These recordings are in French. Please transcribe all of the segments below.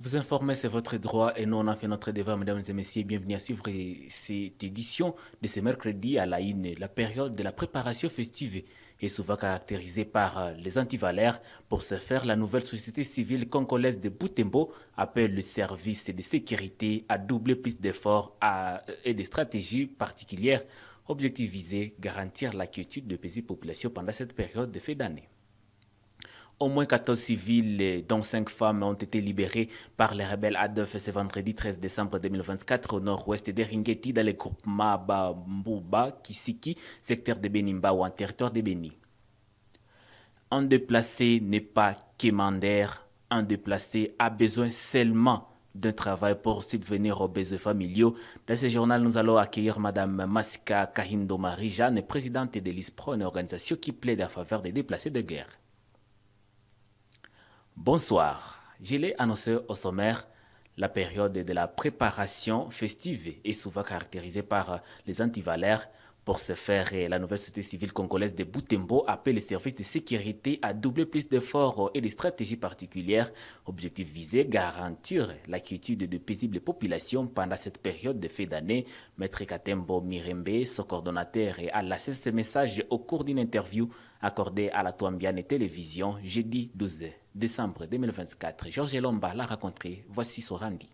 Vous informer, c'est votre droit et nous on a fait notre devoir, mesdames et messieurs. Bienvenue à suivre cette édition de ce mercredi à la une. La période de la préparation festive est souvent caractérisée par les antivalaires. Pour ce faire, la nouvelle société civile congolaise de Butembo appelle le service de sécurité à doubler plus d'efforts et de stratégies particulières. Objectif visé, garantir la quiétude de paisible population pendant cette période de fin d'année. Au moins 14 civils, dont 5 femmes, ont été libérés par les rebelles ADF ce vendredi 13 décembre 2024 au nord-ouest d'Eringeti, dans le groupement Bambouba, Kisiki, secteur de Benimba ou en territoire de Beni. Un déplacé n'est pas quémandeur. Un déplacé a besoin seulement d'un travail pour subvenir aux besoins familiaux. Dans ce journal, nous allons accueillir Mme Masika Kahindo Marie-Jeanne, présidente de l'ISPRO, une organisation qui plaide en faveur des déplacés de guerre. Bonsoir, je l'ai annoncé au sommaire, la période de la préparation festive est souvent caractérisée par les antivalaires. Pour ce faire, la nouvelle société civile congolaise de Butembo appelle les services de sécurité à doubler plus d'efforts et de stratégies particulières. Objectif visé, garantir la quiétude de paisibles populations pendant cette période de fin d'année. Maître Katembo Mirembe, son coordonnateur, a lancé ce message au cours d'une interview accordée à la Touambiane Télévision jeudi 12 décembre 2024. Georges Lomba l'a rencontré. Voici son rendu.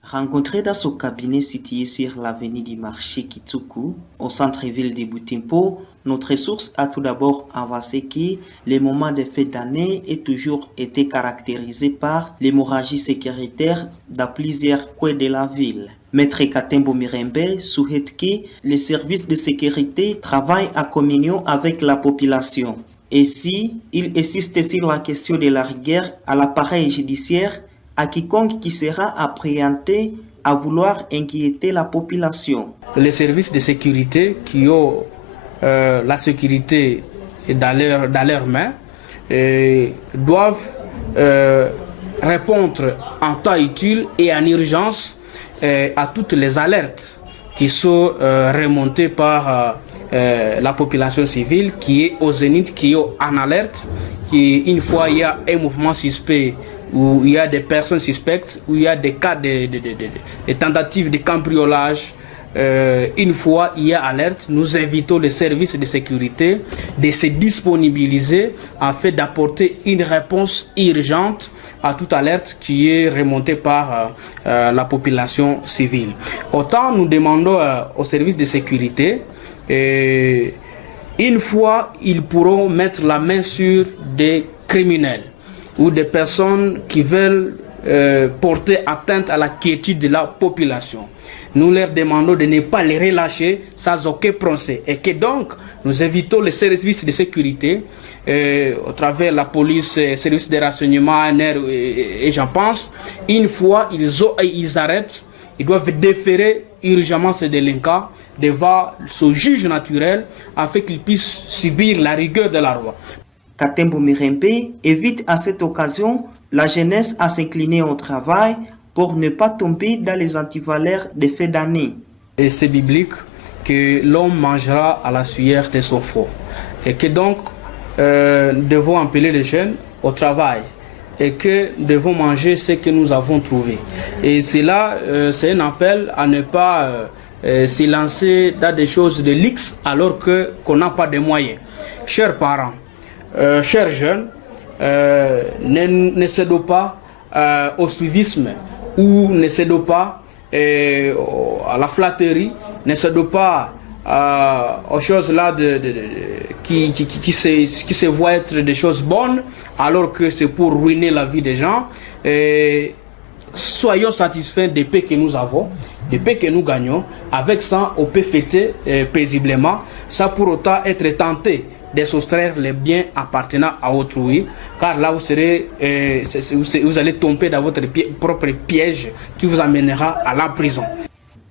Rencontré dans son cabinet situé sur l'avenue du marché Kitsuku, au centre-ville de Butembo, notre source a tout d'abord avancé que les moments de fête d'année ont toujours été caractérisés par l'hémorragie sécuritaire dans plusieurs coins de la ville. Maître Katembo Mirembe souhaite que les services de sécurité travaillent en communion avec la population. Et si il insiste sur la question de la rigueur à l'appareil judiciaire, à quiconque qui sera appréhendé à vouloir inquiéter la population. Les services de sécurité qui ont la sécurité dans leurs mains doivent répondre en temps utile et en urgence à toutes les alertes qui sont remontées par la population civile qui est au zénith, qui est en alerte, qui une fois il y a un mouvement suspect, où il y a des personnes suspectes, où il y a des cas de tentatives de cambriolage, une fois il y a alerte, nous invitons les services de sécurité de se disponibiliser afin d'apporter une réponse urgente à toute alerte qui est remontée par la population civile. Autant nous demandons aux services de sécurité, une fois ils pourront mettre la main sur des criminels ou des personnes qui veulent porter atteinte à la quiétude de la population. Nous leur demandons de ne pas les relâcher sans aucun procès et que donc nous invitons les services de sécurité au travers de la police, services de renseignement, ANR et j'en pense, une fois ils arrêtent, ils doivent déférer urgemment ces délinquants devant ce juge naturel afin qu'ils puissent subir la rigueur de la loi. Katembo Mirembe évite à cette occasion la jeunesse à s'incliner au travail pour ne pas tomber dans les antivalaires des fêtes d'année. Et c'est biblique que l'homme mangera à la sueur de son four. Et que donc, nous devons appeler les jeunes au travail. Et que nous devons manger ce que nous avons trouvé. Et cela, c'est un appel à ne pas se lancer dans des choses de luxe alors qu'on n'a pas de moyens. Chers parents, chers jeunes, ne cédons pas au suivisme ou ne cédons pas à la flatterie, ne cédons pas aux choses là qui se voient être des choses bonnes alors que c'est pour ruiner la vie des gens. Soyons satisfaits des paix que nous avons, des paix que nous gagnons. Avec ça, on peut fêter paisiblement, sans pour autant être tenté de soustraire les biens appartenant à autrui, car là vous allez tomber dans votre propre piège qui vous amènera à la prison.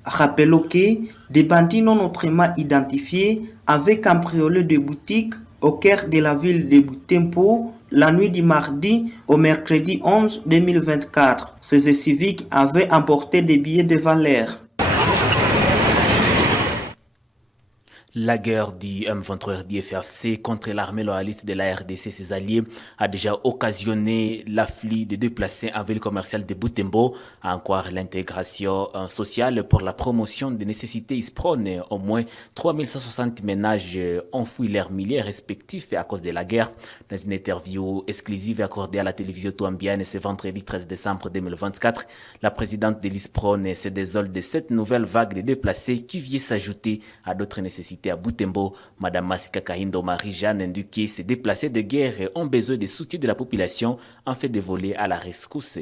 Rappelons que des bandits non autrement identifiés avaient cambriolé des boutiques au cœur de la ville de Butembo la nuit du mardi au mercredi 11 2024. Ces civiques avaient emporté des billets de valeur. La guerre du M23 RDFC contre l'armée loyaliste de la RDC et ses alliés a déjà occasionné l'afflux de déplacés en ville commerciale de Butembo, à encore l'intégration sociale pour la promotion des nécessités ISPRON. Au moins 3160 ménages ont fui leurs milliers respectifs à cause de la guerre. Dans une interview exclusive accordée à la télévision touambienne ce vendredi 13 décembre 2024, la présidente de l'ISPRON se désole de cette nouvelle vague de déplacés qui vient s'ajouter à d'autres nécessités à Butembo. Madame Masika Kahindo Marie-Jeanne indique que ces déplacés de guerre ont besoin de soutien de la population en fait de voler à la rescousse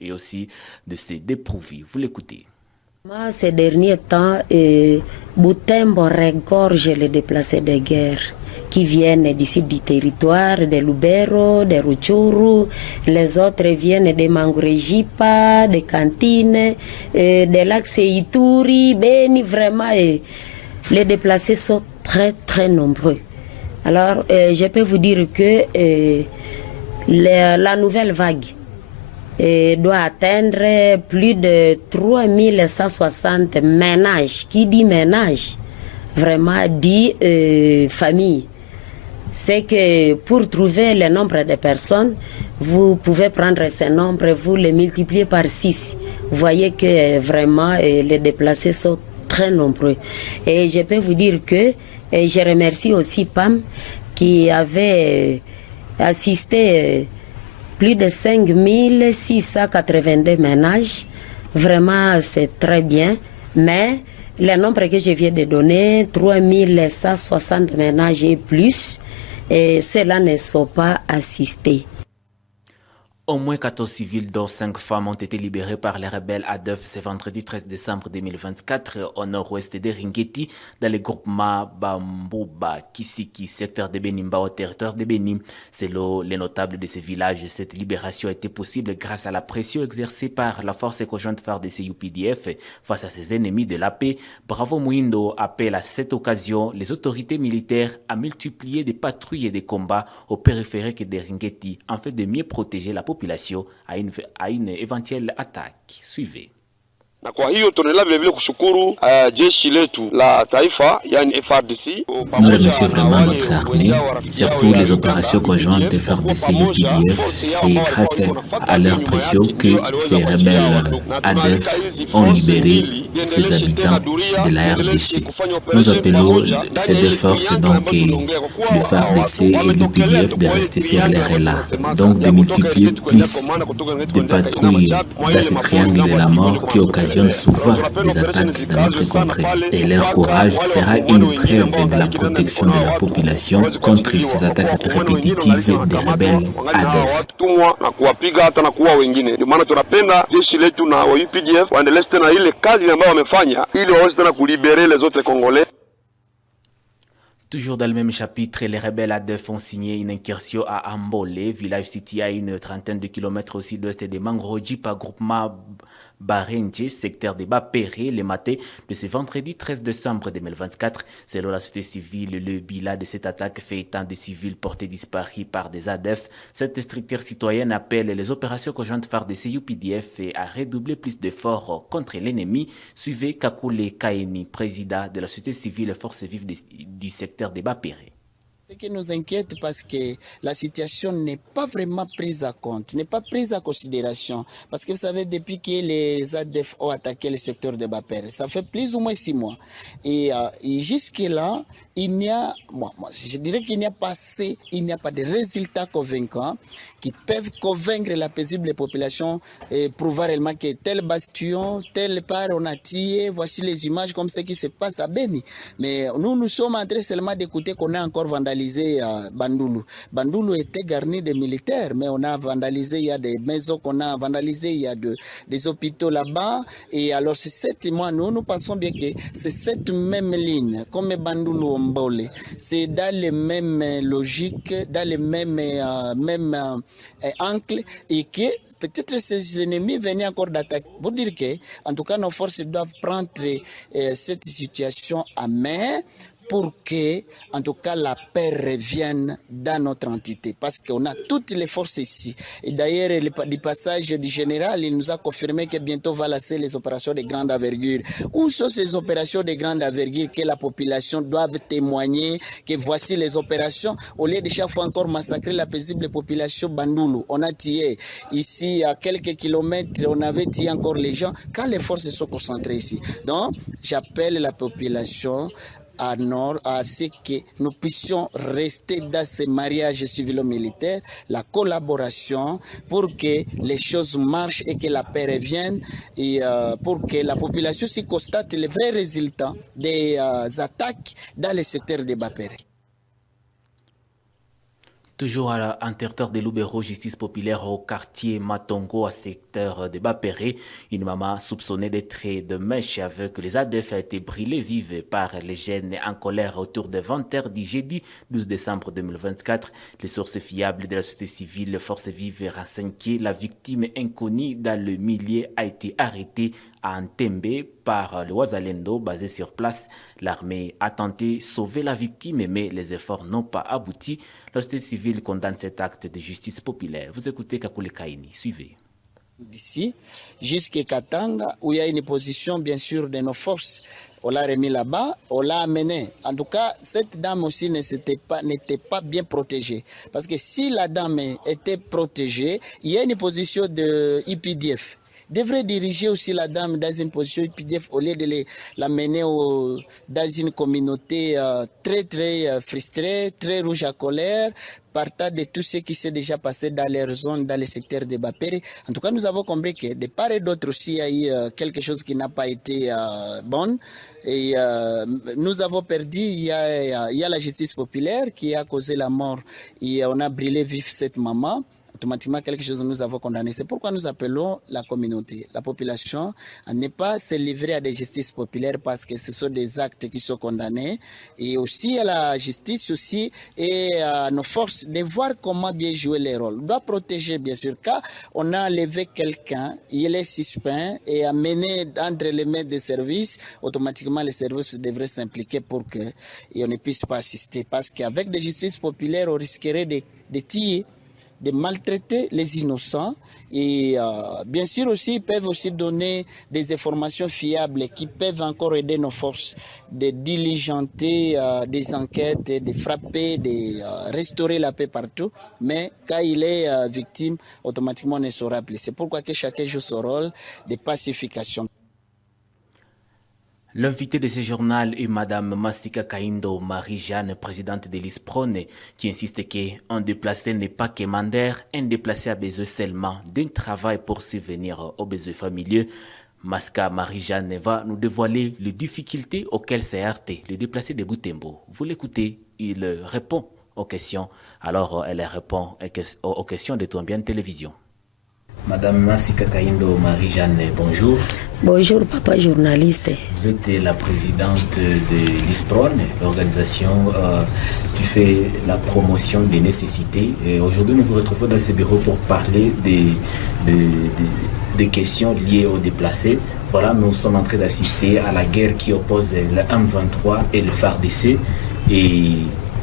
et aussi de se déprouver. Vous l'écoutez. Ces derniers temps, Butembo regorge les déplacés de guerre qui viennent d'ici du territoire, de Lubero, de Ruchuru. Les autres viennent de Mangurejipa, de Cantine, de l'axe Ituri, Beni, vraiment. Les déplacés sont très très nombreux. Alors, je peux vous dire que la nouvelle vague doit atteindre plus de 3160 ménages. Qui dit ménage, vraiment dit famille. C'est que pour trouver le nombre de personnes, vous pouvez prendre ce nombre, vous le multiplier par 6. Vous voyez que vraiment les déplacés sont très nombreux. Et je peux vous dire que je remercie aussi PAM qui avait assisté plus de 5682 ménages. Vraiment, c'est très bien. Mais le nombre que je viens de donner, 3160 ménages et plus, et ceux-là ne sont pas assistés. Au moins 14 civils, dont 5 femmes, ont été libérés par les rebelles ADF ce vendredi 13 décembre 2024 au nord-ouest de Ringeti, dans le groupement Bambouba, Kisiki, secteur de Benimba, au territoire de Benim. Selon les notables de ces villages, cette libération a été possible grâce à la pression exercée par la force conjointe FARDC UPDF face à ses ennemis de la paix. Bravo Mouindo appelle à cette occasion les autorités militaires à multiplier des patrouilles et des combats au périphérique de Ringeti afin de mieux protéger la population à une éventuelle attaque. Suivez. Na kwa hiyo tunaendelea vile vile kushukuru jeshi letu la taifa yani FARDC. Nous remercions vraiment notre armée, surtout les opérations conjointes FARDC et UPDF. C'est grâce à leur pression que ces rebelles ADF ont libéré ces habitants de la RDC. Nous appelons ces deux forces, donc le FARDC et l'UPDF, de rester sur les relais, donc de multiplier plus de patrouilles dans ce triangle de la mort qui occasionne souvent des attaques dans notre contrée. Et leur courage sera une preuve de la protection de la population contre ces attaques répétitives des rebelles ADF. Toujours dans le même chapitre, les rebelles ADF ont signé une incursion à Ambolé, village situé à une trentaine de kilomètres au sud-ouest de Mangrojipa, groupement Barenje, secteur de Bapéré, le matin de ce vendredi 13 décembre 2024. Selon la société civile, le bilan de cette attaque fait état de civils portés disparus par des ADF. Cette structure citoyenne appelle les opérations conjointes FARDC UPDF à redoubler plus d'efforts contre l'ennemi. Suivez Kakule Kaeni, président de la société civile Forces vives du secteur de Bapéré. Ce qui nous inquiète parce que la situation n'est pas vraiment prise en compte, n'est pas prise en considération. Parce que vous savez, depuis que les ADF ont attaqué le secteur de Bapéré, ça fait plus ou moins 6 mois. Et jusque-là, il n'y a, je dirais qu'il n'y a pas assez, il n'y a pas de résultats convaincants qui peuvent convaincre la paisible population et prouver réellement que tel bastion, telle part on a tiré, voici les images comme ce qui se passe à Beni. Mais nous sommes en train seulement d'écouter qu'on est encore vandalisé vandalisé Bandulu. Bandulu était garni de militaires, mais on a vandalisé, il y a des maisons qu'on a vandalisées, il y a des hôpitaux là-bas. Et alors, c'est cette, nous pensons bien que c'est cette même ligne, comme Bandulu Ombole, c'est dans les mêmes logiques, dans les mêmes ancles, et que peut-être ces ennemis venaient encore d'attaquer. Pour dire que, en tout cas, nos forces doivent prendre cette situation à main pour que, en tout cas, la paix revienne dans notre entité. Parce qu'on a toutes les forces ici. Et d'ailleurs, du passage du général, il nous a confirmé que bientôt va lancer les opérations de grande envergure. Où sont ces opérations de grande envergure que la population doit témoigner que voici les opérations, au lieu de chaque fois encore massacrer la paisible population Bandulu. On a tué ici à quelques kilomètres, on avait tué encore les gens quand les forces sont concentrées ici. Donc, j'appelle la population à ce que nous puissions rester dans ces mariages civilo-militaires, la collaboration pour que les choses marchent et que la paix revienne et pour que la population s'y constate les vrais résultats des attaques dans les secteurs de Bapere. Toujours en territoire de Lubero, justice populaire au quartier Matongo, à secteur de Bapere, une maman soupçonnée d'être de mèche avec les ADF a été brûlée vive par les jeunes en colère autour de 20h du jeudi 12 décembre 2024. Les sources fiables de la société civile, Forces Vives, renseignent que la victime inconnue dans le milieu a été arrêtée à Ntembe par le Wazalendo basé sur place. L'armée a tenté de sauver la victime, mais les efforts n'ont pas abouti. La société civile condamne cet acte de justice populaire. Vous écoutez Kakule Kaini, suivez. D'ici jusqu'à Katanga, où il y a une position bien sûr de nos forces, on l'a remis là-bas, on l'a amené. En tout cas, cette dame aussi n'était pas bien protégée. Parce que si la dame était protégée, il y a une position de IPDF. Devrait diriger aussi la dame dans une position IPDF au lieu de l'amener dans une communauté très frustrée, très rouge à colère, partant de tout ce qui s'est déjà passé dans les zones, dans les secteurs de Bapere. En tout cas, nous avons compris que de part et d'autre aussi, il y a eu quelque chose qui n'a pas été bon. Et nous avons perdu, il y a la justice populaire qui a causé la mort. Et on a brûlé vif cette maman. Automatiquement, quelque chose nous avons condamné. C'est pourquoi nous appelons la communauté, la population, à ne pas se livrer à des justices populaires parce que ce sont des actes qui sont condamnés. Et aussi à la justice aussi et à nos forces de voir comment bien jouer les rôles. On doit protéger, bien sûr, quand on a enlevé quelqu'un, il est suspect et amené entre les mains des services, automatiquement les services devraient s'impliquer pour qu'on ne puisse pas assister. Parce qu'avec des justices populaires, on risquerait de tuer, de maltraiter les innocents et bien sûr aussi ils peuvent aussi donner des informations fiables qui peuvent encore aider nos forces de diligenter des enquêtes, de frapper, de restaurer la paix partout, mais quand il est victime, automatiquement on ne saura plus. C'est pourquoi que chacun joue son rôle de pacification. L'invité de ce journal est Mme Masika Kaindo Marie-Jeanne, présidente de l'ISPRON, qui insiste qu'un déplacé n'est pas commandaire, un déplacé a besoin seulement d'un travail pour subvenir aux besoins familiaux. Masika Marie-Jeanne va nous dévoiler les difficultés auxquelles s'est heurté le déplacé de Butembo. Vous l'écoutez, il répond aux questions. Alors elle répond aux questions de Tombien Télévision. Madame Masika Kaindo Marie-Jeanne, bonjour. Bonjour papa journaliste. Vous êtes la présidente de l'ISPRON, l'organisation qui fait la promotion des nécessités. Et aujourd'hui, nous vous retrouvons dans ce bureau pour parler des questions liées aux déplacés. Voilà, nous sommes en train d'assister à la guerre qui oppose le M23 et le FARDC. Et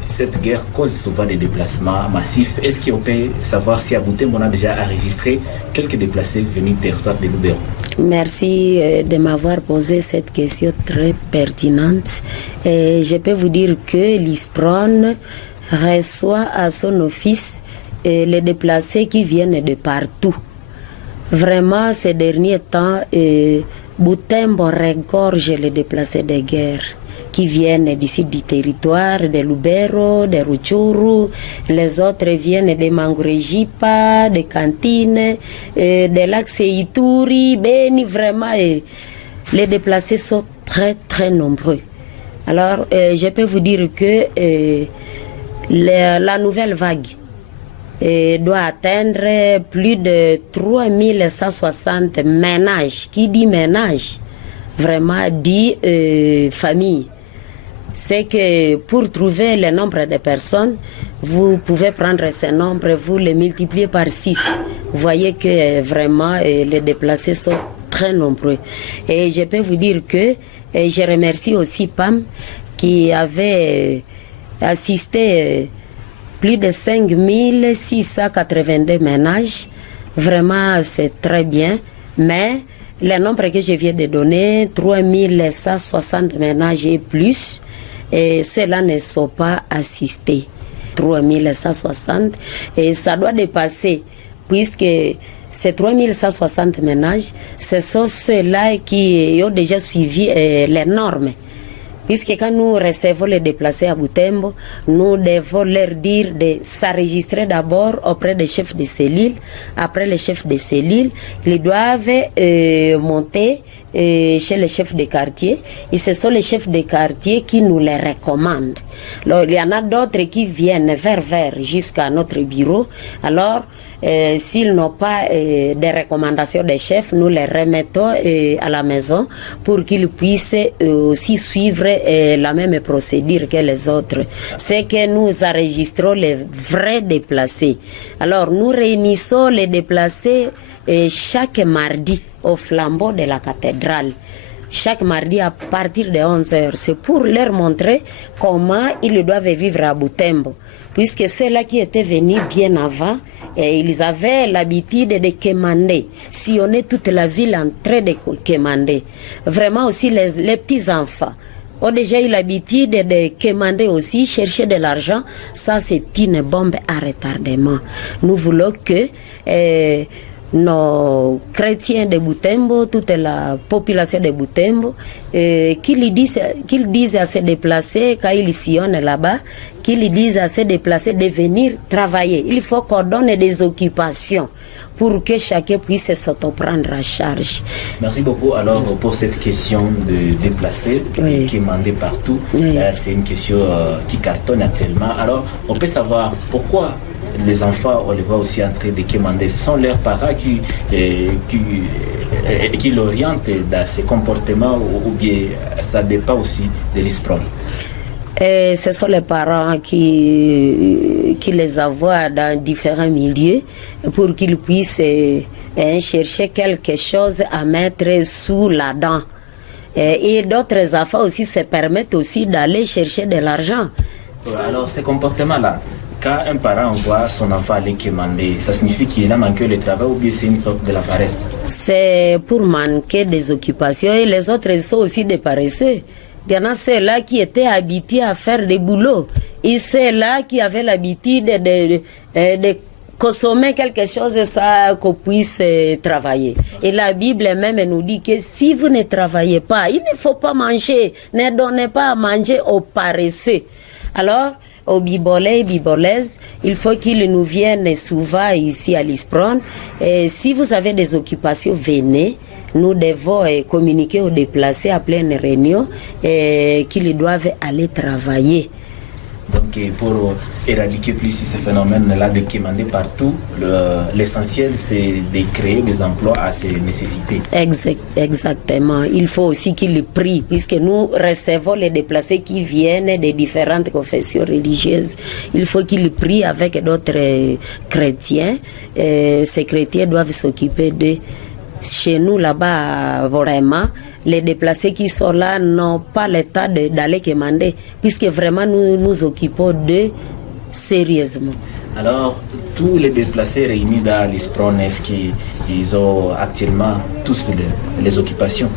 cette guerre cause souvent des déplacements massifs. Est-ce qu'on peut savoir si à Butembo on a déjà enregistré quelques déplacés venus du territoire de Lubero? Merci de m'avoir posé cette question très pertinente. Et je peux vous dire que l'ISPRON reçoit à son office les déplacés qui viennent de partout. Vraiment, ces derniers temps, Butembo regorge les déplacés de guerre qui viennent d'ici du territoire, de Lubero, de Rutshuru, les autres viennent de Mangurejipa, de Cantine, de l'Axe Ituri, Beni, vraiment, les déplacés sont très très nombreux. Alors, je peux vous dire que la nouvelle vague doit atteindre plus de 3160 ménages. Qui dit ménage, vraiment dit famille. C'est que pour trouver le nombre de personnes, vous pouvez prendre ce nombre, vous le multipliez par 6. Vous voyez que vraiment les déplacés sont très nombreux. Et je peux vous dire que je remercie aussi PAM qui avait assisté plus de 5682 ménages. Vraiment, c'est très bien. Mais le nombre que je viens de donner, 3160 ménages et plus, et ceux-là ne sont pas assistés. 3160 et ça doit dépasser, puisque ces 3160 ménages, ce sont ceux-là qui ont déjà suivi les normes. Puisque quand nous recevons les déplacés à Butembo, nous devons leur dire de s'enregistrer d'abord auprès des chefs de cellule. Après les chefs de cellule, ils doivent monter chez les chefs de quartier. Et ce sont les chefs de quartier qui nous les recommandent. Alors, il y en a d'autres qui viennent vers jusqu'à notre bureau. Alors, s'ils n'ont pas des recommandations des chefs, nous les remettons à la maison pour qu'ils puissent aussi suivre la même procédure que les autres. C'est que nous enregistrons les vrais déplacés. Alors, nous réunissons les déplacés chaque mardi au flambeau de la cathédrale. Chaque mardi à partir de 11h. C'est pour leur montrer comment ils doivent vivre à Butembo. Puisque ceux-là qui étaient venus bien avant, ils avaient l'habitude de quémander, sillonner toute la ville en train de quémander. Vraiment aussi les petits-enfants ont déjà eu l'habitude de quémander aussi, chercher de l'argent. Ça, c'est une bombe à retardement. Nous voulons que nos chrétiens de Butembo, toute la population de Butembo, qu'ils disent à se déplacer quand ils sillonnent là-bas, qu'ils disent à se déplacer de venir travailler. Il faut qu'on donne des occupations pour que chacun puisse s'auto-prendre à charge. Merci beaucoup alors pour cette question de déplacer, qui est demandée partout. C'est une question qui cartonne actuellement. Alors, on peut savoir pourquoi les enfants, on les voit aussi en train de quémander. Ce sont leurs parents qui l'orientent dans ces comportements ou bien ça dépend aussi de l'ISPRON? Ce sont les parents qui les envoient dans différents milieux pour qu'ils puissent chercher quelque chose à mettre sous la dent. Et d'autres enfants aussi se permettent aussi d'aller chercher de l'argent. Alors ces comportements-là, quand un parent voit son enfant aller quémander, ça signifie qu'il a manqué le travail ou bien c'est une sorte de la paresse? C'est pour manquer des occupations et les autres sont aussi des paresseux. Il y en a ceux-là qui étaient habitués à faire des boulots et ceux-là qui avaient l'habitude de consommer quelque chose ça qu'on puisse travailler. Et la Bible même nous dit que si vous ne travaillez pas, il ne faut pas manger, ne donnez pas à manger aux paresseux. Alors, aux bibolais et bibolaises, il faut qu'ils nous viennent souvent ici à l'ISPRON. Et si vous avez des occupations, venez. Nous devons communiquer aux déplacés à pleine réunion qu'ils doivent aller travailler. Donc pour éradiquer plus ce phénomène-là de quémander partout, l'essentiel c'est de créer des emplois à ces nécessités. Exactement. Il faut aussi qu'ils prient, puisque nous recevons les déplacés qui viennent des différentes confessions religieuses. Il faut qu'ils prient avec d'autres chrétiens. Ces chrétiens doivent s'occuper de... Chez nous, là-bas, vraiment, les déplacés qui sont là n'ont pas le temps d'aller quémander, puisque vraiment nous nous occupons d'eux sérieusement. Alors, tous les déplacés réunis dans l'ISPRON, est-ce qu'ils ont actuellement tous les occupations?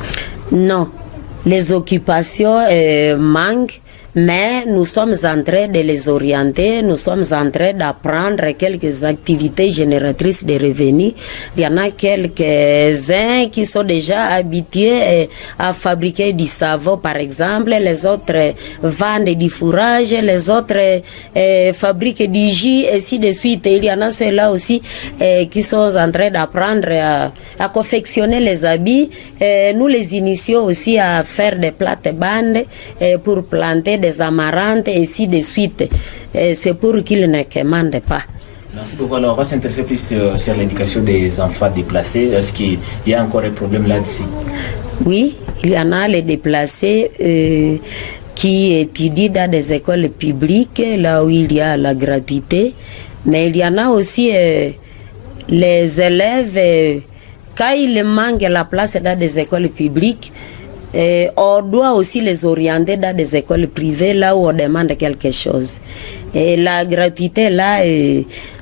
Non, les occupations manquent. Mais nous sommes en train de les orienter, nous sommes en train d'apprendre quelques activités génératrices de revenus. Il y en a quelques-uns qui sont déjà habitués à fabriquer du savon, par exemple. Les autres vendent du fourrage, les autres fabriquent du jus, et ainsi de suite. Et il y en a ceux-là aussi qui sont en train d'apprendre à confectionner les habits. Nous les initions aussi à faire des plates-bandes pour planter des amarantes, et ainsi de suite. C'est pour qu'ils ne commandent pas. Merci beaucoup. Alors, on va s'intéresser plus sur l'éducation des enfants déplacés. Est-ce qu'il y a encore un problème là-dessus? Oui, il y en a les déplacés qui étudient dans des écoles publiques, là où il y a la gratuité. Mais il y en a aussi les élèves, quand il manque la place dans des écoles publiques, on doit aussi les orienter dans des écoles privées, là où on demande quelque chose. Et la gratuité, là,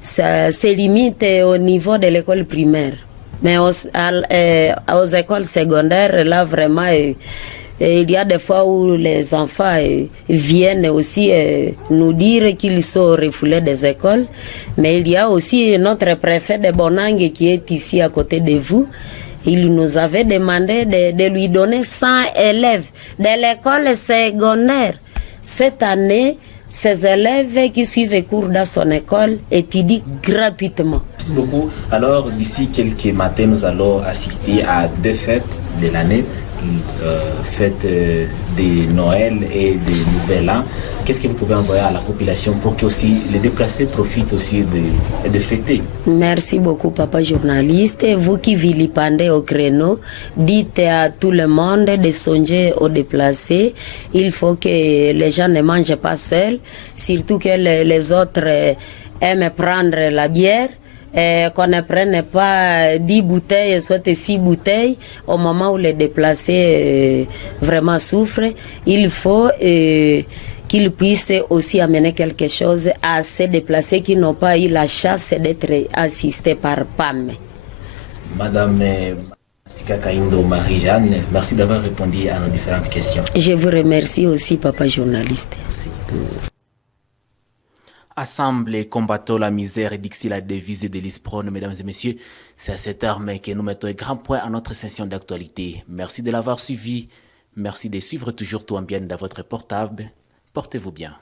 ça se limite au niveau de l'école primaire. Mais aux écoles secondaires, là, vraiment, il y a des fois où les enfants viennent aussi nous dire qu'ils sont refoulés des écoles. Mais il y a aussi notre préfet de Bonangue qui est ici à côté de vous. Il nous avait demandé de lui donner 100 élèves de l'école secondaire. Cette année, ces élèves qui suivent les cours dans son école étudient gratuitement. Merci beaucoup. Alors, d'ici quelques matins, nous allons assister à 2 fêtes de l'année, fête de Noël et de Nouvel An. Qu'est-ce que vous pouvez envoyer à la population pour que aussi les déplacés profitent aussi de fêter? Merci beaucoup, papa journaliste. Vous qui vilipendez au créneau, dites à tout le monde de songer aux déplacés. Il faut que les gens ne mangent pas seuls, surtout que les autres aiment prendre la bière. Qu'on ne prenne pas 10 bouteilles, soit 6 bouteilles, au moment où les déplacés vraiment souffrent. Il faut qu'ils puissent aussi amener quelque chose à ces déplacés qui n'ont pas eu la chance d'être assistés par PAM. Madame Sika Kaindo Marie-Jeanne, merci d'avoir répondu à nos différentes questions. Je vous remercie aussi, papa journaliste. Merci. Assemble et combattons la misère et d'ici la devise de l'ISPRON, mesdames et messieurs. C'est à cette heure que nous mettons un grand point à notre session d'actualité. Merci de l'avoir suivi. Merci de suivre toujours tout en bien dans votre portable. Portez-vous bien.